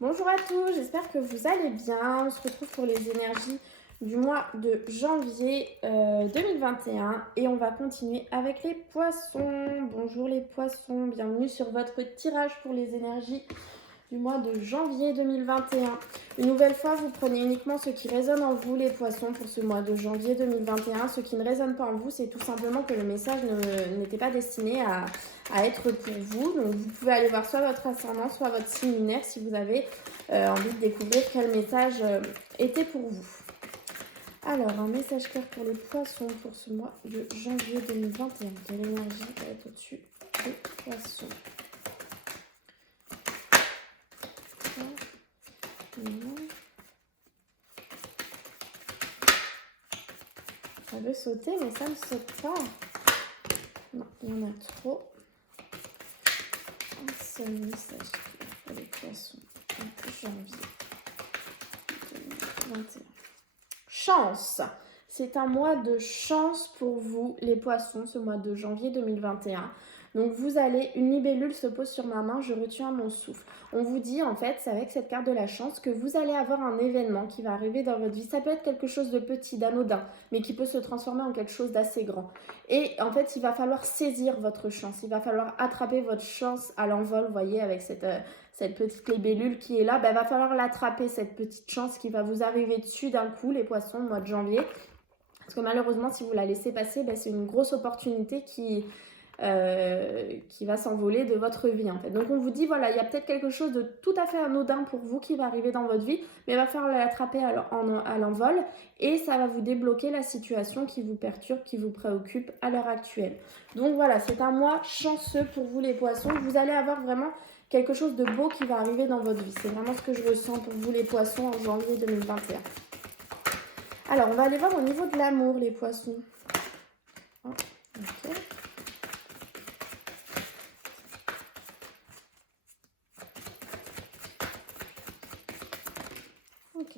Bonjour à tous, j'espère que vous allez bien. On se retrouve pour les énergies du mois de janvier 2021 et on va continuer avec les poissons. Bonjour les poissons, bienvenue sur votre tirage pour les énergies du mois de janvier 2021. Une nouvelle fois, vous prenez uniquement ce qui résonne en vous, les poissons, pour ce mois de janvier 2021. Ce qui ne résonne pas en vous, c'est tout simplement que le message n'était pas destiné à être pour vous. Donc, vous pouvez aller voir soit votre ascendant, soit votre signe lunaire si vous avez envie de découvrir quel message était pour vous. Alors, un message clair pour les poissons pour ce mois de janvier 2021. Quelle énergie va être au-dessus des poissons? Ça veut sauter, mais ça ne saute pas. Non, il y en a trop. Un seul message pour les poissons en janvier 2021. Chance! C'est un mois de chance pour vous, les poissons, ce mois de janvier 2021. Donc vous allez, une libellule se pose sur ma main, je retiens mon souffle. On vous dit en fait, c'est avec cette carte de la chance que vous allez avoir un événement qui va arriver dans votre vie. Ça peut être quelque chose de petit, d'anodin, mais qui peut se transformer en quelque chose d'assez grand. Et en fait, il va falloir saisir votre chance, il va falloir attraper votre chance à l'envol, vous voyez, avec cette petite libellule qui est là. Il va falloir l'attraper, cette petite chance qui va vous arriver dessus d'un coup, les poissons, au mois de janvier. Parce que malheureusement, si vous la laissez passer, c'est une grosse opportunité qui va s'envoler de votre vie en fait. Donc on vous dit voilà, il y a peut-être quelque chose de tout à fait anodin pour vous qui va arriver dans votre vie, mais il va falloir l'attraper à l'envol et ça va vous débloquer la situation qui vous perturbe, qui vous préoccupe à l'heure actuelle. Donc voilà, c'est un mois chanceux pour vous les poissons. Vous allez avoir vraiment quelque chose de beau qui va arriver dans votre vie. C'est vraiment ce que je ressens pour vous les poissons en janvier 2021. Alors, on va aller voir au niveau de l'amour, les poissons. Oh, ok. Ok.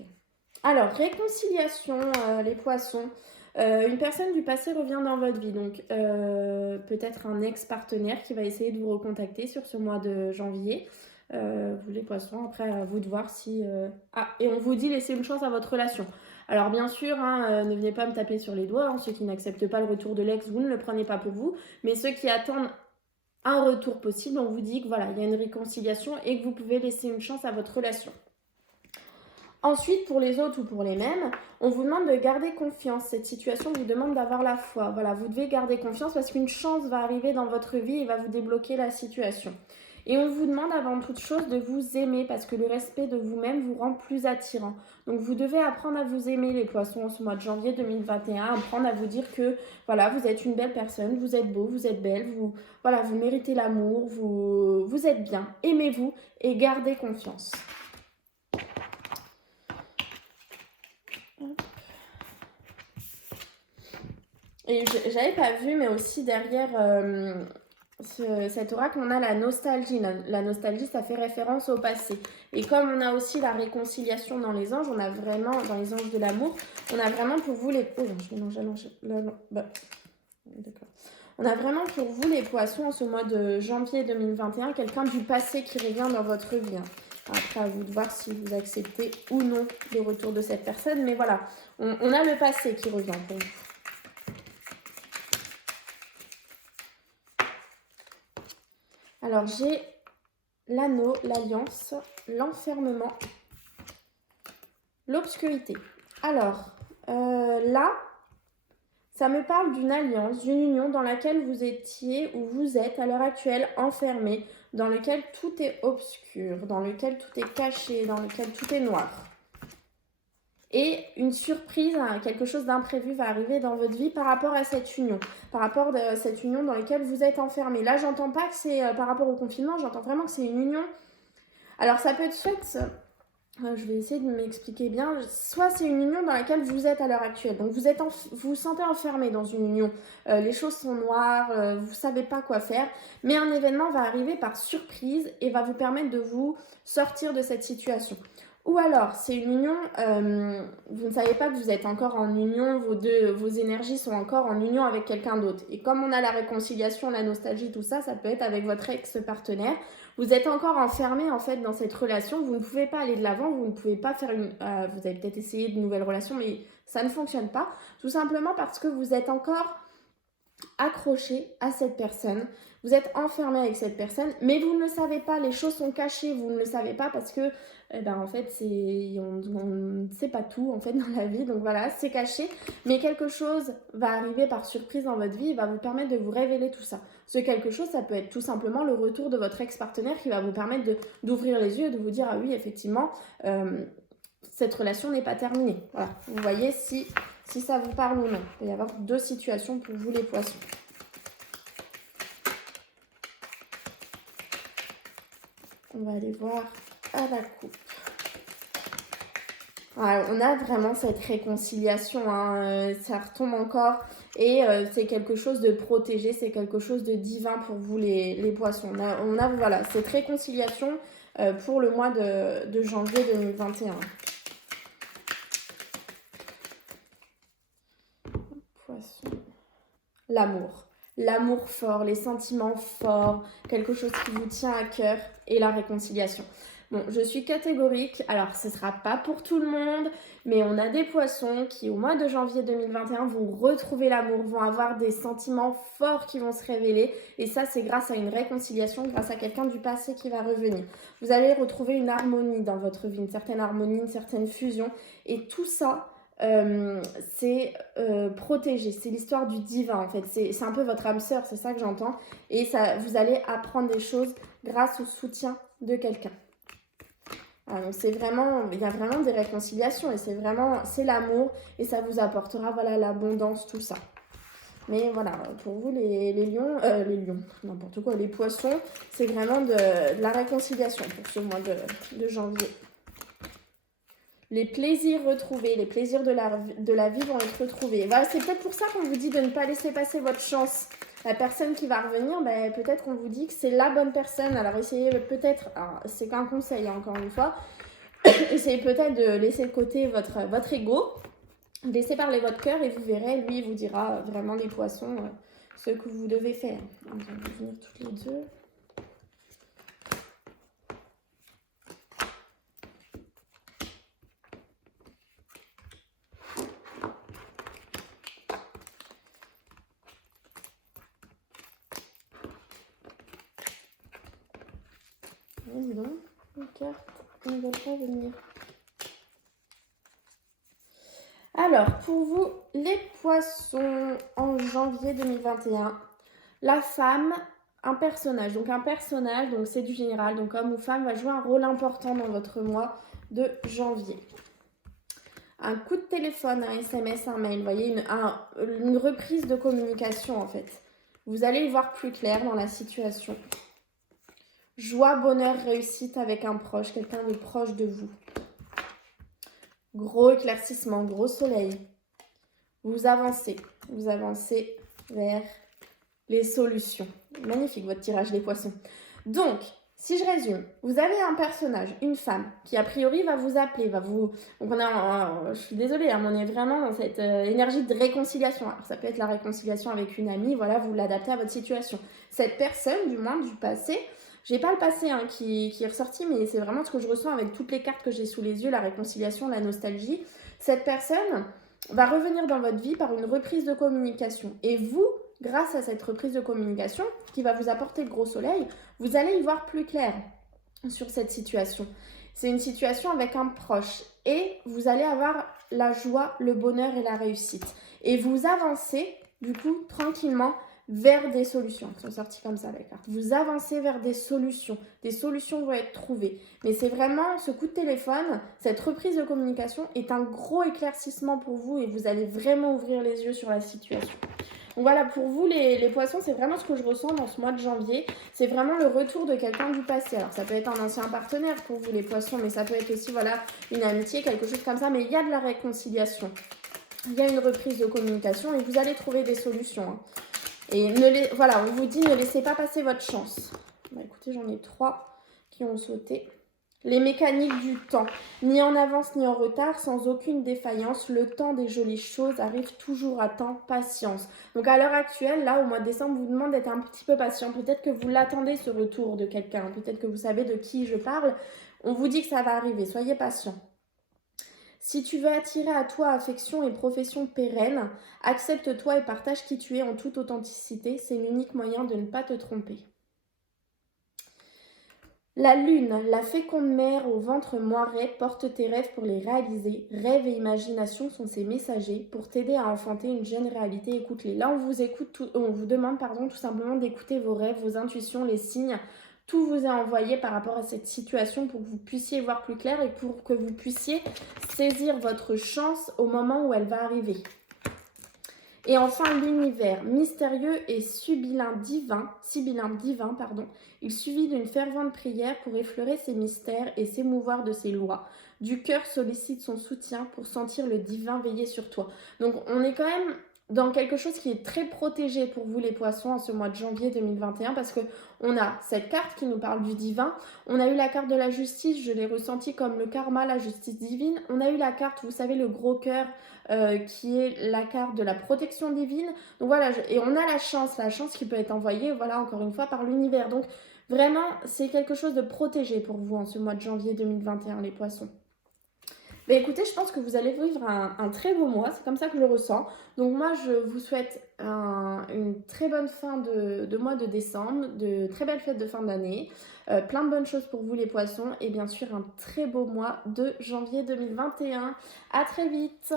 Alors, réconciliation, les poissons. Une personne du passé revient dans votre vie, donc peut-être un ex-partenaire qui va essayer de vous recontacter sur ce mois de janvier. Vous les poissons, après à vous de voir si... Ah, et on vous dit laissez une chance à votre relation. Alors bien sûr, ne venez pas me taper sur les doigts, ceux qui n'acceptent pas le retour de l'ex, vous ne le prenez pas pour vous, mais ceux qui attendent un retour possible, on vous dit que voilà, il y a une réconciliation et que vous pouvez laisser une chance à votre relation. Ensuite, pour les autres ou pour les mêmes, on vous demande de garder confiance. Cette situation vous demande d'avoir la foi. Voilà, vous devez garder confiance parce qu'une chance va arriver dans votre vie et va vous débloquer la situation. Et on vous demande avant toute chose de vous aimer parce que le respect de vous-même vous rend plus attirant. Donc vous devez apprendre à vous aimer les poissons en ce mois de janvier 2021, apprendre à vous dire que voilà, vous êtes une belle personne, vous êtes beau, vous êtes belle, vous méritez l'amour, vous êtes bien. Aimez-vous et gardez confiance. Et j'avais pas vu, mais aussi derrière cet oracle, on a la nostalgie. La nostalgie, ça fait référence au passé. Et comme on a aussi la réconciliation dans les anges, on a vraiment, dans les anges de l'amour, on a vraiment pour vous les... Oh, je mélange, d'accord. On a vraiment pour vous les poissons en ce mois de janvier 2021, quelqu'un du passé qui revient dans votre vie. Après, à vous de voir si vous acceptez ou non le retour de cette personne. Mais voilà, on a le passé qui revient pour vous. Alors, j'ai l'anneau, l'alliance, l'enfermement, l'obscurité. Alors, là, ça me parle d'une alliance, d'une union dans laquelle vous étiez ou vous êtes à l'heure actuelle enfermé, dans lequel tout est obscur, dans lequel tout est caché, dans lequel tout est noir. Et une surprise, quelque chose d'imprévu va arriver dans votre vie par rapport à cette union, par rapport à cette union dans laquelle vous êtes enfermé. Là, j'entends pas que c'est par rapport au confinement, j'entends vraiment que c'est une union. Alors, ça peut être soit, je vais essayer de m'expliquer bien, soit c'est une union dans laquelle vous êtes à l'heure actuelle. Donc, vous vous sentez enfermé dans une union. Les choses sont noires, vous savez pas quoi faire, mais un événement va arriver par surprise et va vous permettre de vous sortir de cette situation. Ou alors, c'est une union, vous ne savez pas que vous êtes encore en union, vos énergies sont encore en union avec quelqu'un d'autre. Et comme on a la réconciliation, la nostalgie, tout ça, ça peut être avec votre ex-partenaire. Vous êtes encore enfermé en fait dans cette relation, vous ne pouvez pas aller de l'avant, vous ne pouvez pas faire vous avez peut-être essayé de nouvelles relations, mais ça ne fonctionne pas. Tout simplement parce que vous êtes encore accroché à cette personne, vous êtes enfermé avec cette personne, mais vous ne le savez pas, les choses sont cachées, vous ne le savez pas parce que, en fait, on ne sait pas tout en fait dans la vie, donc voilà, c'est caché, mais quelque chose va arriver par surprise dans votre vie et va vous permettre de vous révéler tout ça. Ce quelque chose, ça peut être tout simplement le retour de votre ex-partenaire qui va vous permettre d'ouvrir les yeux et de vous dire, ah oui, effectivement, cette relation n'est pas terminée. Voilà, vous voyez si ça vous parle ou non. Il peut y avoir 2 situations pour vous les poissons. On va aller voir à la coupe. Voilà, on a vraiment cette réconciliation, hein, ça retombe encore et c'est quelque chose de protégé, c'est quelque chose de divin pour vous les poissons. On a voilà, cette réconciliation pour le mois de janvier 2021. Poisson. L'amour. L'amour fort, les sentiments forts, quelque chose qui vous tient à cœur et la réconciliation. Bon, je suis catégorique, alors ce ne sera pas pour tout le monde, mais on a des poissons qui au mois de janvier 2021 vont retrouver l'amour, vont avoir des sentiments forts qui vont se révéler et ça c'est grâce à une réconciliation, grâce à quelqu'un du passé qui va revenir. Vous allez retrouver une harmonie dans votre vie, une certaine harmonie, une certaine fusion et tout ça c'est protégé, c'est l'histoire du divin en fait, c'est un peu votre âme sœur, c'est ça que j'entends et ça, vous allez apprendre des choses grâce au soutien de quelqu'un. Donc c'est vraiment, il y a vraiment des réconciliations et c'est l'amour et ça vous apportera voilà l'abondance, tout ça. Mais voilà, pour vous les lions, n'importe quoi, les poissons, c'est vraiment de la réconciliation pour ce mois de janvier. Les plaisirs retrouvés, les plaisirs de la vie vont être retrouvés. Voilà, c'est peut-être pour ça qu'on vous dit de ne pas laisser passer votre chance. La personne qui va revenir, peut-être qu'on vous dit que c'est la bonne personne. Alors essayez peut-être, c'est qu'un conseil encore une fois, essayez peut-être de laisser de côté votre ego, laissez parler votre cœur et vous verrez, lui il vous dira vraiment les poissons, ce que vous devez faire. On va venir toutes les deux. Dis donc, les cartes ne veulent pas venir. Alors, pour vous, les poissons en janvier 2021, la femme, un personnage. Donc c'est du général, donc homme ou femme, va jouer un rôle important dans votre mois de janvier. Un coup de téléphone, un SMS, un mail, vous voyez, une reprise de communication en fait. Vous allez y voir plus clair dans la situation. Joie, bonheur, réussite avec un proche, quelqu'un de proche de vous. Gros éclaircissement, gros soleil. Vous avancez vers les solutions. Magnifique votre tirage des poissons. Donc, si je résume, vous avez un personnage, une femme, qui a priori va vous appeler, Donc je suis désolée, hein, mais on est vraiment dans cette énergie de réconciliation. Alors ça peut être la réconciliation avec une amie, voilà, vous l'adaptez à votre situation. Cette personne, du moins du passé, j'ai pas le passé qui est ressorti, mais c'est vraiment ce que je ressens avec toutes les cartes que j'ai sous les yeux, la réconciliation, la nostalgie. Cette personne va revenir dans votre vie par une reprise de communication. Et vous, grâce à cette reprise de communication, qui va vous apporter le gros soleil, vous allez y voir plus clair sur cette situation. C'est une situation avec un proche et vous allez avoir la joie, le bonheur et la réussite. Et vous avancez, du coup, tranquillement vers des solutions. Elles sont sorties comme ça, les cartes. Vous avancez vers des solutions. Des solutions vont être trouvées. Mais c'est vraiment ce coup de téléphone, cette reprise de communication est un gros éclaircissement pour vous et vous allez vraiment ouvrir les yeux sur la situation. Donc voilà, pour vous les poissons, c'est vraiment ce que je ressens dans ce mois de janvier. C'est vraiment le retour de quelqu'un du passé. Alors ça peut être un ancien partenaire pour vous les poissons, mais ça peut être aussi voilà, une amitié, quelque chose comme ça. Mais il y a de la réconciliation. Il y a une reprise de communication et vous allez trouver des solutions. Hein. Et voilà, on vous dit ne laissez pas passer votre chance. Écoutez, j'en ai 3 qui ont sauté. Les mécaniques du temps, ni en avance ni en retard, sans aucune défaillance, le temps des jolies choses arrive toujours à temps, patience. Donc à l'heure actuelle, là au mois de décembre, vous demande d'être un petit peu patient. Peut-être que vous l'attendez ce retour de quelqu'un, peut-être que vous savez de qui je parle. On vous dit que ça va arriver, soyez patient. Si tu veux attirer à toi affection et profession pérenne, accepte-toi et partage qui tu es en toute authenticité. C'est l'unique moyen de ne pas te tromper. La lune, la féconde mère au ventre moiré, porte tes rêves pour les réaliser. Rêves et imagination sont ses messagers pour t'aider à enfanter une jeune réalité. Écoute-les. Là, on vous demande tout simplement d'écouter vos rêves, vos intuitions, les signes. Tout vous est envoyé par rapport à cette situation pour que vous puissiez voir plus clair et pour que vous puissiez saisir votre chance au moment où elle va arriver. Et enfin, l'univers mystérieux et sibyllin divin, il suffit d'une fervente prière pour effleurer ses mystères et s'émouvoir de ses lois. Du cœur sollicite son soutien pour sentir le divin veiller sur toi. Donc on est quand même dans quelque chose qui est très protégé pour vous les poissons en ce mois de janvier 2021 parce que on a cette carte qui nous parle du divin, on a eu la carte de la justice, je l'ai ressenti comme le karma, la justice divine, on a eu la carte, vous savez, le gros cœur qui est la carte de la protection divine. Donc voilà, et on a la chance qui peut être envoyée, voilà, encore une fois, par l'univers. Donc vraiment, c'est quelque chose de protégé pour vous en ce mois de janvier 2021, les poissons. Mais écoutez, je pense que vous allez vivre un très beau mois, c'est comme ça que je le ressens. Donc moi, je vous souhaite une très bonne fin de mois de décembre, de très belles fêtes de fin d'année, plein de bonnes choses pour vous les poissons et bien sûr un très beau mois de janvier 2021. À très vite!